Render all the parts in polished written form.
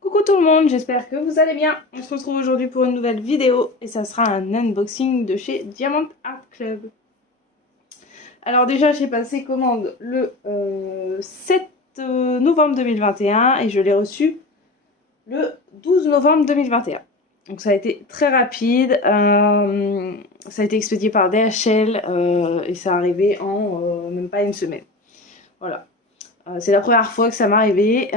Coucou tout le monde, j'espère que vous allez bien. On se retrouve aujourd'hui pour une nouvelle vidéo et ça sera un unboxing de chez Diamond Art Club. Alors déjà j'ai passé commande le 7 novembre 2021 et je l'ai reçu le 12 novembre 2021. Donc ça a été très rapide, ça a été expédié par DHL et ça arrivé en même pas une semaine. Voilà. C'est la première fois que ça m'est arrivé.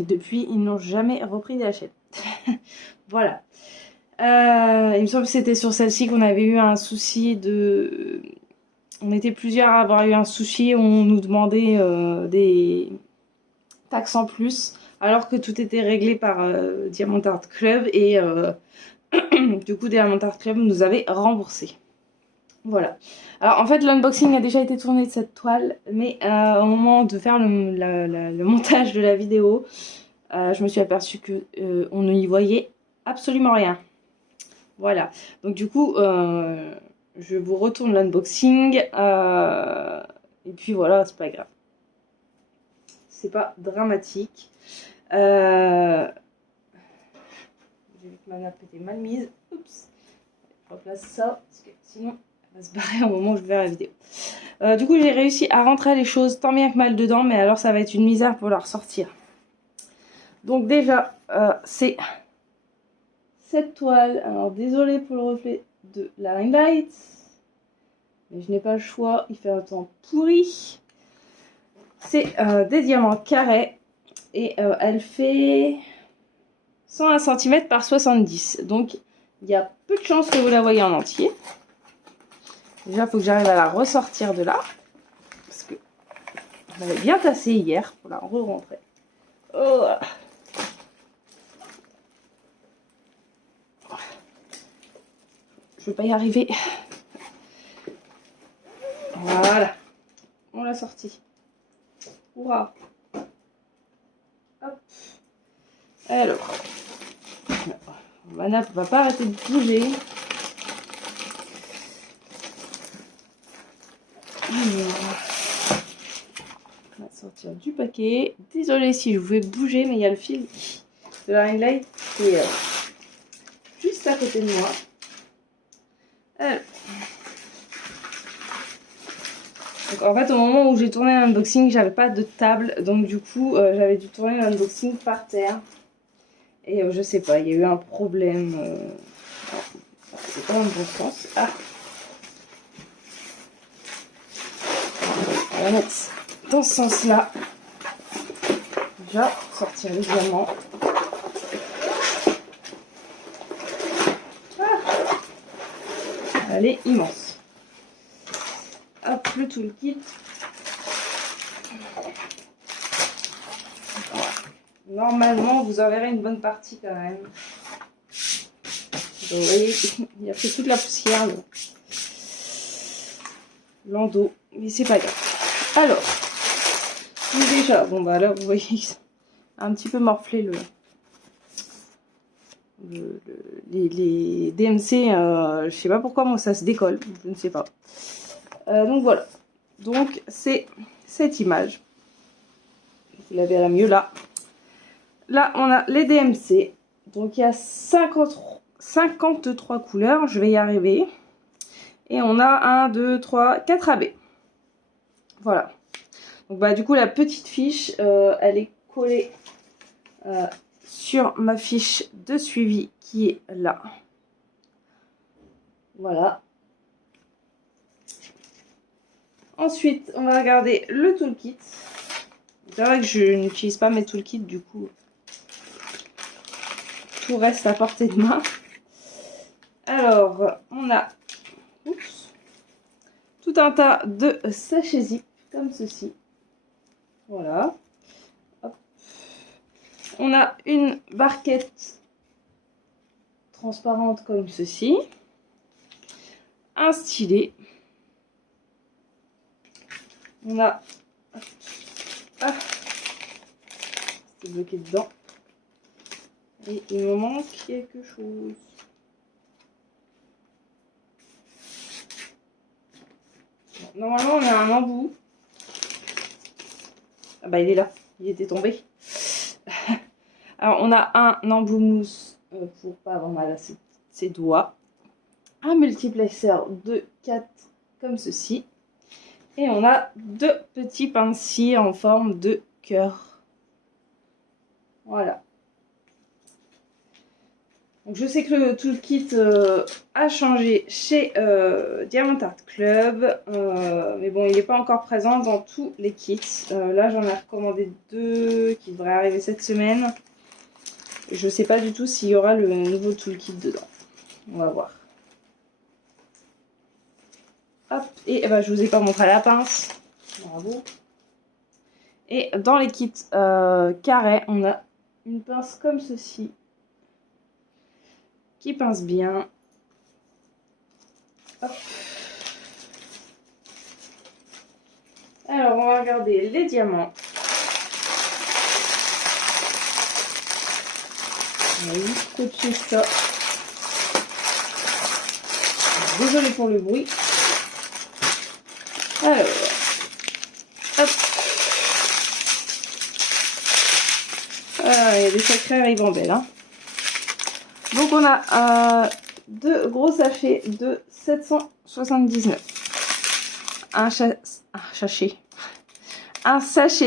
Depuis, ils n'ont jamais repris DHL. Voilà. Il me semble que c'était sur celle-ci qu'on avait eu un souci de... On était plusieurs à avoir eu un souci où on nous demandait des taxes en plus, alors que tout était réglé par Diamond Art Club et du coup Diamond Art Club nous avait remboursé. Voilà. Alors en fait l'unboxing a déjà été tourné de cette toile, mais au moment de faire le montage de la vidéo, je me suis aperçue que on ne y voyait absolument rien. Voilà. Donc du coup, je vous retourne l'unboxing et puis voilà, c'est pas grave. C'est pas dramatique. J'ai vu que ma nappe était mal mise. Oups. Je replace ça parce que sinon elle va se barrer au moment où je vais faire la vidéo. Du coup, j'ai réussi à rentrer les choses tant bien que mal dedans, mais alors ça va être une misère pour la ressortir. Donc déjà, c'est cette toile. Alors désolé pour le reflet de la ring light, mais je n'ai pas le choix, il fait un temps pourri. C'est des diamants carrés et elle fait 101 cm par 70. Donc il y a peu de chances que vous la voyez en entier. Déjà, il faut que j'arrive à la ressortir de là. Parce que je l'avais bien tassée hier pour la re-rentrer. Oh. Je ne vais pas y arriver. Voilà. On l'a sortie. Hurrah. Hop. Alors. Ma nappe va pas arrêter de bouger. On va sortir du paquet. Désolée si je vais bouger, mais il y a le fil de la ring light qui est juste à côté de moi. Alors. Donc en fait, au moment où j'ai tourné l'unboxing, j'avais pas de table, donc du coup, j'avais dû tourner l'unboxing par terre. Et je sais pas, il y a eu un problème. C'est pas dans le bon sens. Ah. On va mettre dans ce sens-là. Déjà, sortir les diamants. Ah. Elle est immense. Hop, le toolkit. Normalement, vous en verrez une bonne partie quand même. Vous voyez, il a fait toute la poussière, l'endos, mais c'est pas grave. Alors, déjà, bon bah là, vous voyez, un petit peu morflé les DMC, je sais pas pourquoi, moi ça se décolle, je ne sais pas. Donc voilà, donc c'est cette image. Vous la verrez mieux là. Là, on a les DMC. Donc, il y a 53 couleurs. Je vais y arriver. Et on a 1, 2, 3, 4 AB. Voilà. Donc, bah, du coup, la petite fiche, elle est collée sur ma fiche de suivi qui est là. Voilà. Ensuite, on va regarder le toolkit. C'est vrai que je n'utilise pas mes toolkits, du coup. Tout reste à portée de main. Alors, on a tout un tas de sachets zip, comme ceci. Voilà. Hop. On a une barquette transparente comme ceci. Un stylet. On a... Ah, c'est bloqué dedans. Et il me manque quelque chose. Normalement, on a un embout. Ah bah il est là, il était tombé. Alors on a un embout mousse pour pas avoir mal à ses doigts. Un multiplexeur de 4 comme ceci. Et on a 2 petits pinciers en forme de cœur. Voilà. Donc je sais que le toolkit a changé chez Diamond Art Club, mais bon, il n'est pas encore présent dans tous les kits. Là, j'en ai recommandé 2 qui devraient arriver cette semaine. Et je ne sais pas du tout s'il y aura le nouveau toolkit dedans. On va voir. Hop, et ben, je vous ai pas montré la pince. Bravo. Et dans les kits carrés, on a une pince comme ceci. Qui pince bien. Hop. Alors, on va regarder les diamants. On va juste coacher ça. Désolée pour le bruit. Alors, hop. Ah, il y a des sacrés ribambelles, hein. Donc on a 2 gros sachets de 779. Un sachet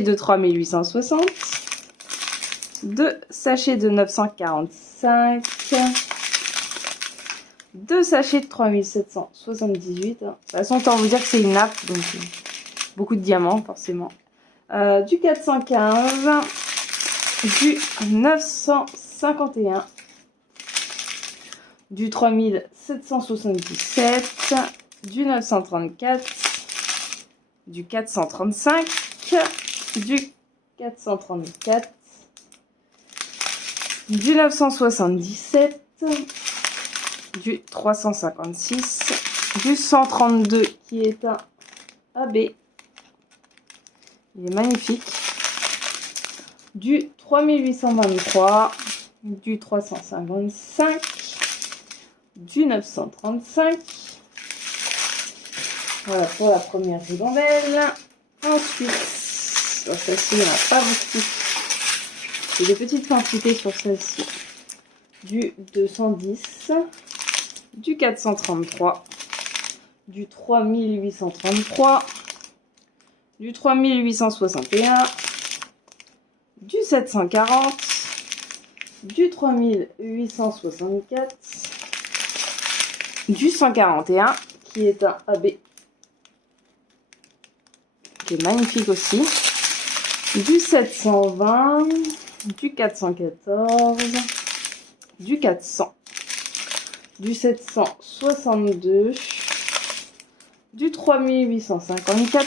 de 3860. 2 sachets de 945. 2 sachets de 3778. De toute façon, autant vous dire que c'est une nappe, donc beaucoup de diamants forcément. Du 415. Du 951. Du 3777, du 934, du 435, du 434, du 977, du 356, du 132 qui est un AB, il est magnifique, du 3823, du 355, du 935. Voilà pour la première ribambelle. Ensuite, celle-ci, il n'y en a pas beaucoup. J'ai des petites quantités sur celle-ci. Du 210, du 433, du 3833, du 3861, du 740, du 3864, du 141 qui est un AB qui est magnifique aussi, du 720, du 414, du 400, du 762, du 3854,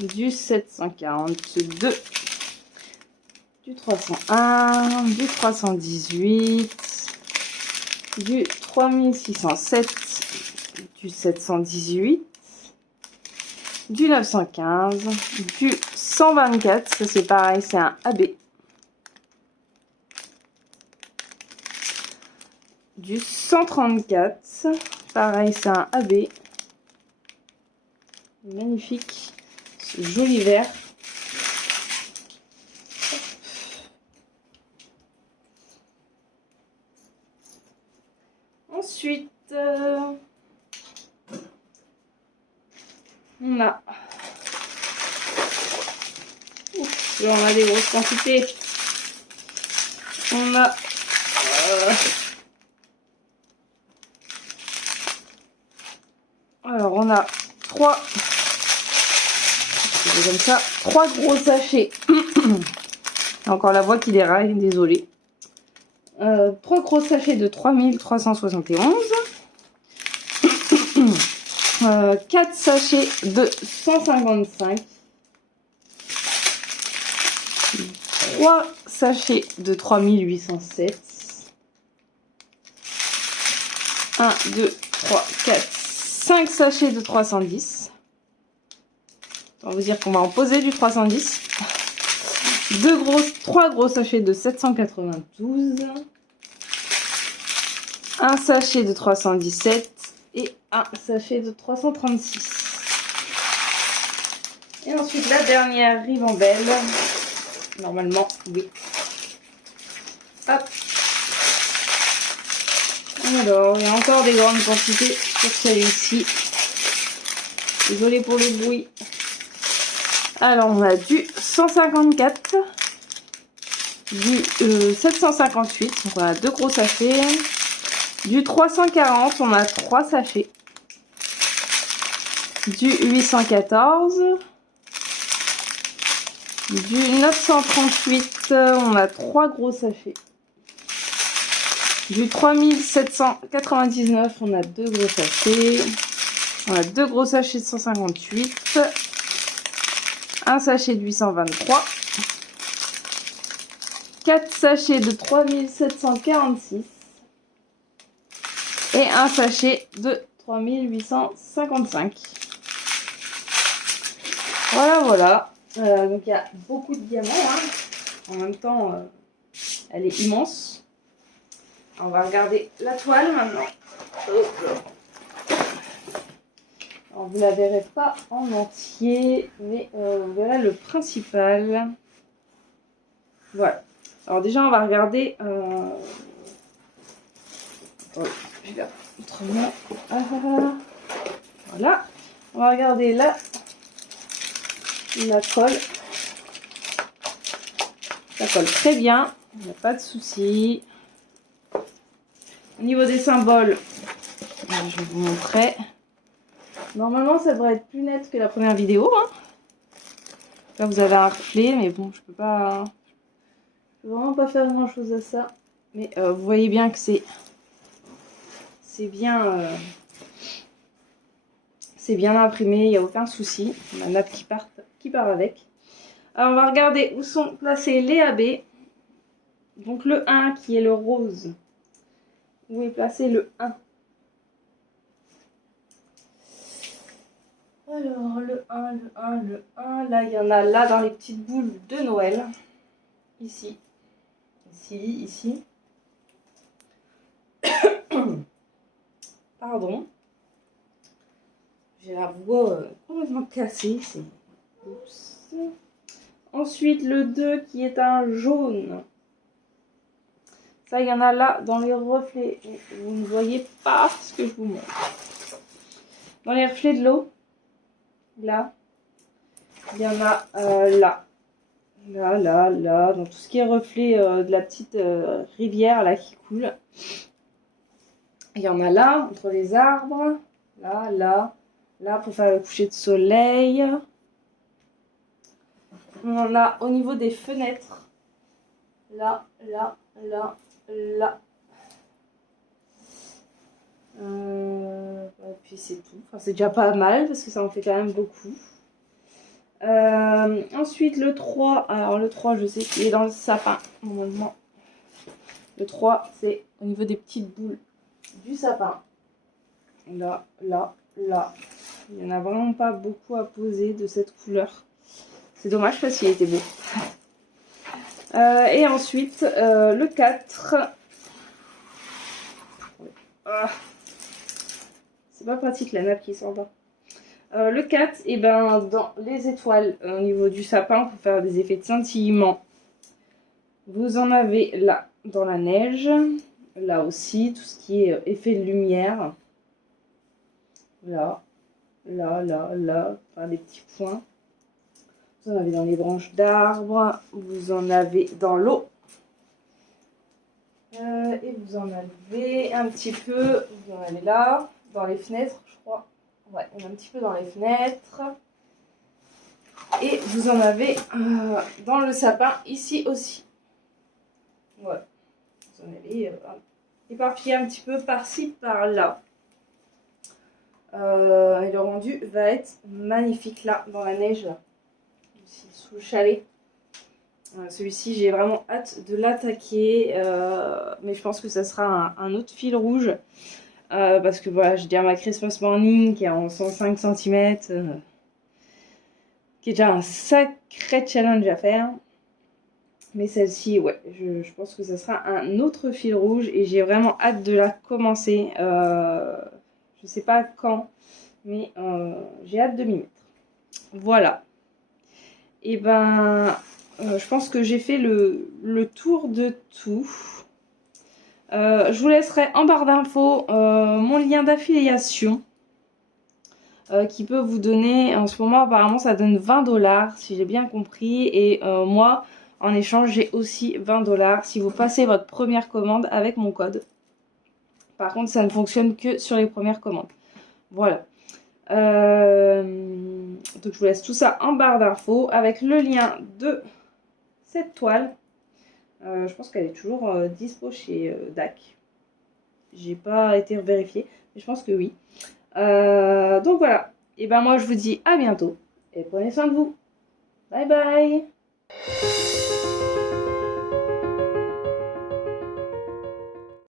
du 742, du 301, du 318, du 3607, du 718, du 915, du 124, ça c'est pareil, c'est un AB, du 134, pareil, c'est un AB, magnifique, ce joli vert. Ensuite, on a... Ouf, là on a des grosses quantités. On a... Alors on a 3... comme ça, 3 gros sachets. Encore la voix qui déraille, désolé. 3 gros sachets de 3371. 4 sachets de 155. 3 sachets de 3807. 1, 2, 3, 4, 5 sachets de 310. On va vous dire qu'on va en poser du 310. 3 gros sachets de 792. Un sachet de 317 et un sachet de 336. Et ensuite la dernière ribambelle. Normalement, oui. Hop. Alors, il y a encore des grandes quantités sur celui-ci. Désolée pour le bruit. Alors, on a du 154, du 758, donc on a 2 gros sachets. Du 340, on a 3 sachets. Du 814. Du 938, on a 3 gros sachets. Du 3799, on a 2 gros sachets. On a 2 gros sachets de 158. Un sachet de 823. 4 sachets de 3746. Et un sachet de 3855. Voilà, voilà. Donc il y a beaucoup de diamants. Hein. En même temps, elle est immense. On va regarder la toile maintenant. Alors, vous ne la verrez pas en entier, mais vous verrez le principal. Voilà. Alors déjà, on va regarder... je vais faire autrement. Voilà. On va regarder la colle. Ça colle très bien. Il n'y a pas de souci. Au niveau des symboles, je vais vous montrer. Normalement, ça devrait être plus net que la première vidéo. Hein. Là, vous avez un reflet, mais bon, je peux vraiment pas faire grand chose à ça. Mais vous voyez bien que c'est bien imprimé, il n'y a aucun souci. La nappe qui part avec. Alors, on va regarder où sont placés les AB. Donc le 1 qui est le rose. Où est placé le 1? Alors, le 1, le 1, le 1. Là, il y en a là dans les petites boules de Noël. Ici. Ici, ici. Pardon. J'ai la voix complètement cassée. Oups. Ensuite, le 2 qui est un jaune. Ça, il y en a là dans les reflets. Vous ne voyez pas ce que je vous montre. Dans les reflets de l'eau. Là. Il y en a là. Là. Dans tout ce qui est reflet de la petite rivière là qui coule. Il y en a là, entre les arbres. Là, pour faire le coucher de soleil. On en a au niveau des fenêtres. Là. Et puis c'est tout. Enfin, c'est déjà pas mal parce que ça en fait quand même beaucoup. Ensuite, le 3. Alors, le 3, je sais qu'il est dans le sapin. Normalement. Le 3, c'est au niveau des petites boules du sapin. Là. Il n'y en a vraiment pas beaucoup à poser de cette couleur. C'est dommage parce qu'il était beau. Et ensuite, le 4. C'est pas pratique la nappe qui s'en va. Le 4, et ben, dans les étoiles, au niveau du sapin, pour faire des effets de scintillement, vous en avez là, dans la neige. Là aussi, tout ce qui est effet de lumière. Là, enfin, des petits points. Vous en avez dans les branches d'arbres, vous en avez dans l'eau. Et vous en avez un petit peu, vous en avez là, dans les fenêtres, je crois. Ouais, on a un petit peu dans les fenêtres. Et vous en avez dans le sapin, ici aussi. Ouais. Vous en avez éparpillé un petit peu par-ci, par-là. Et le rendu va être magnifique là, dans la neige, là. Ici, sous le chalet. Celui-ci, j'ai vraiment hâte de l'attaquer. Mais je pense que ça sera un autre fil rouge. Parce que voilà, j'ai déjà ma Christmas Morning qui est en 105 cm. Qui est déjà un sacré challenge à faire. Mais celle-ci, ouais, je pense que ça sera un autre fil rouge. Et j'ai vraiment hâte de la commencer. Je sais pas quand, mais j'ai hâte de m'y mettre. Voilà. Et ben, je pense que j'ai fait le tour de tout. Je vous laisserai en barre d'infos mon lien d'affiliation qui peut vous donner, en ce moment apparemment ça donne 20$ si j'ai bien compris. Et moi, en échange, j'ai aussi 20$ si vous passez votre première commande avec mon code. Par contre, ça ne fonctionne que sur les premières commandes. Voilà. Donc je vous laisse tout ça en barre d'infos avec le lien de cette toile. Je pense qu'elle est toujours dispo chez DAC. J'ai pas été vérifiée, mais je pense que oui. Donc voilà. Et ben moi je vous dis à bientôt et prenez soin de vous. Bye bye.